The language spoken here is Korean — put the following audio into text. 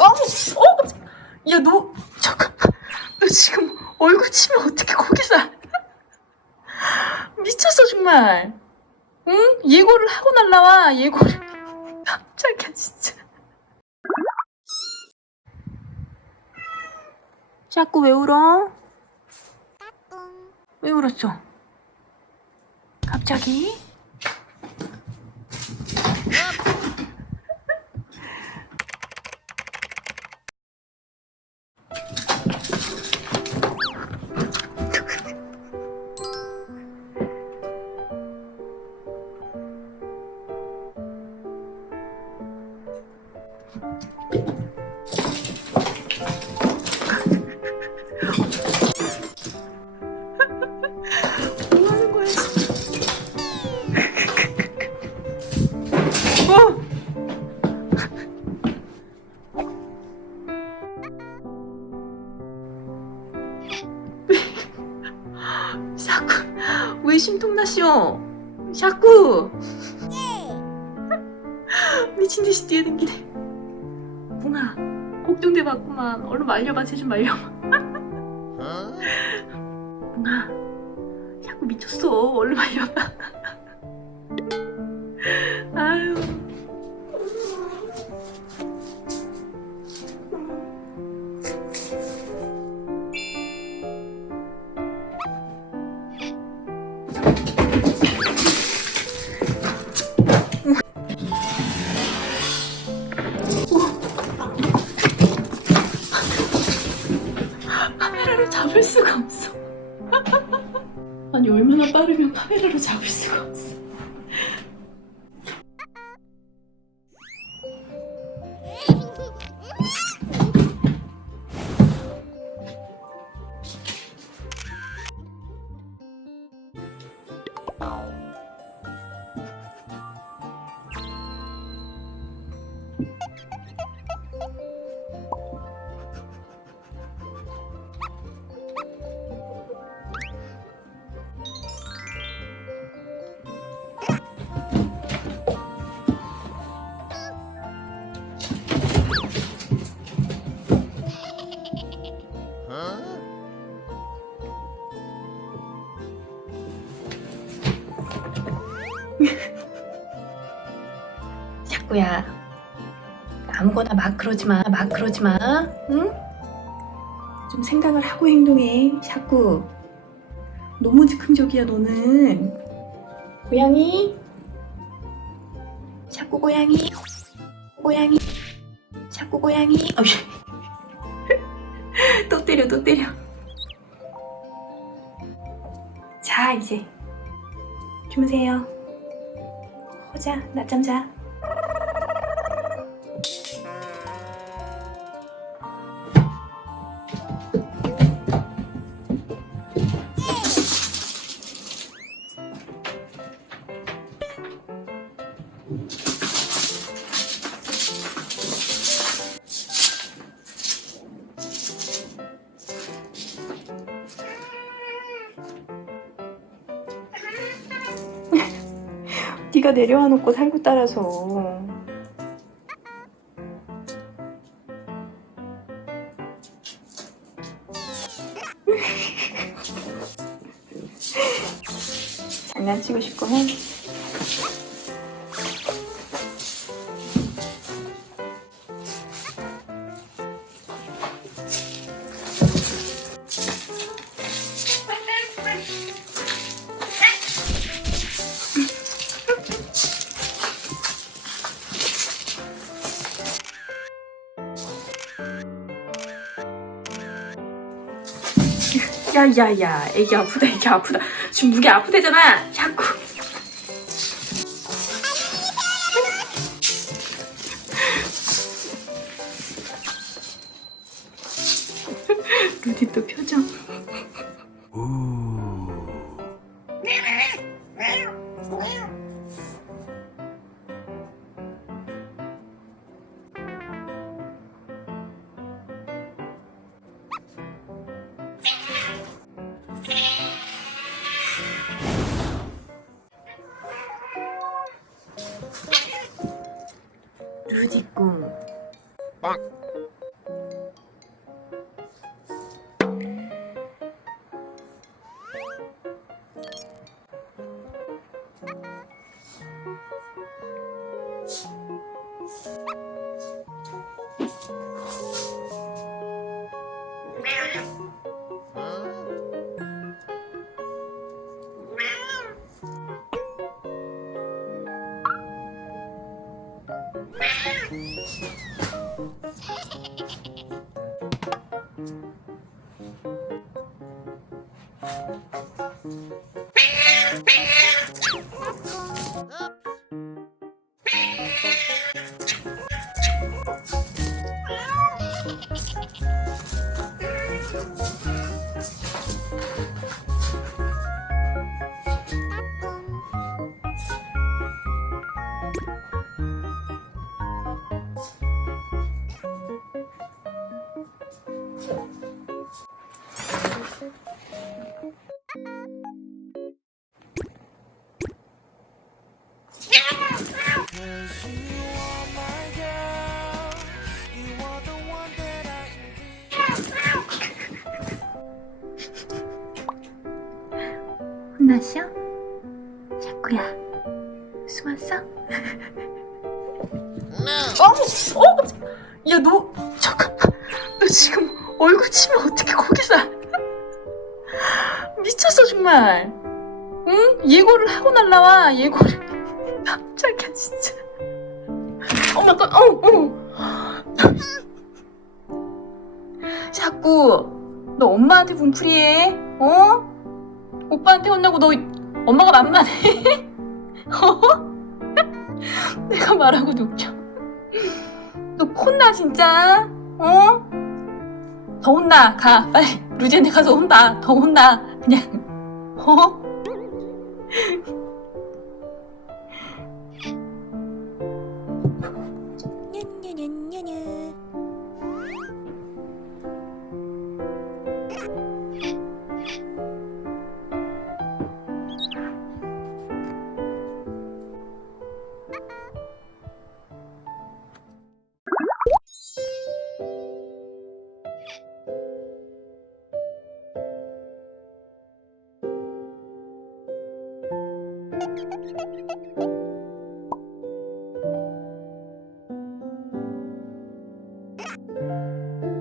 어, 어, 깜짝- 야, 너, 잠깐, 너 지금 얼굴 치면 어떻게 거기서. 미쳤어, 정말. 응? 예고를 하고 날라와, 예고를. 깜짝이야, 진짜. 자꾸 왜 울어? 왜 울었어? 갑자기? 자꾸 왜 심통나시오? 자꾸 미친 듯이 뛰어댕기네. 붕아, 걱정돼 봤구만. 얼른 말려봐, 쟤좀 말려봐. 붕아, 자꾸 미쳤어. 얼른 말려봐. 아니 얼마나 빠르면 카메라를 잡을 수가 없어. 자꾸야 아무거나 막 그러지 마, 막 그러지 마, 응? 좀 생각을 하고 행동해, 자꾸. 너무 즉흥적이야, 너는. 고양이, 자꾸 고양이, 고양이, 자꾸 고양이. 또 때려, 또 때려. 자, 이제 주무세요. 호자, 낮잠 자. 네가 내려와 놓고 살고 따라서 장난치고 싶고 해. 야야야. 애기 아프다 애기 아프다. 지금 무게 아프대잖아. 자꾸. 루디 또 표정 Beep! Beep! 혼났어? 자꾸야 숨었어? 어, 어, 야, 너 잠깐만, 너 지금 얼굴 치면 어떻게 거기서 미쳤어 정말. 응? 예고를 하고 날라와 예고를. 깜짝이야 진짜. 어머, 깜, 어, 어. 자꾸 너 엄마한테 분풀이해, 어? 오빠한테 혼나고 너 엄마가 만만해? 어? 내가 말하고도 웃겨. 너 혼나 진짜? 어? 더 혼나 가 빨리 루젠데 가서 혼나 더 혼나 그냥 어? Nhớ. うん。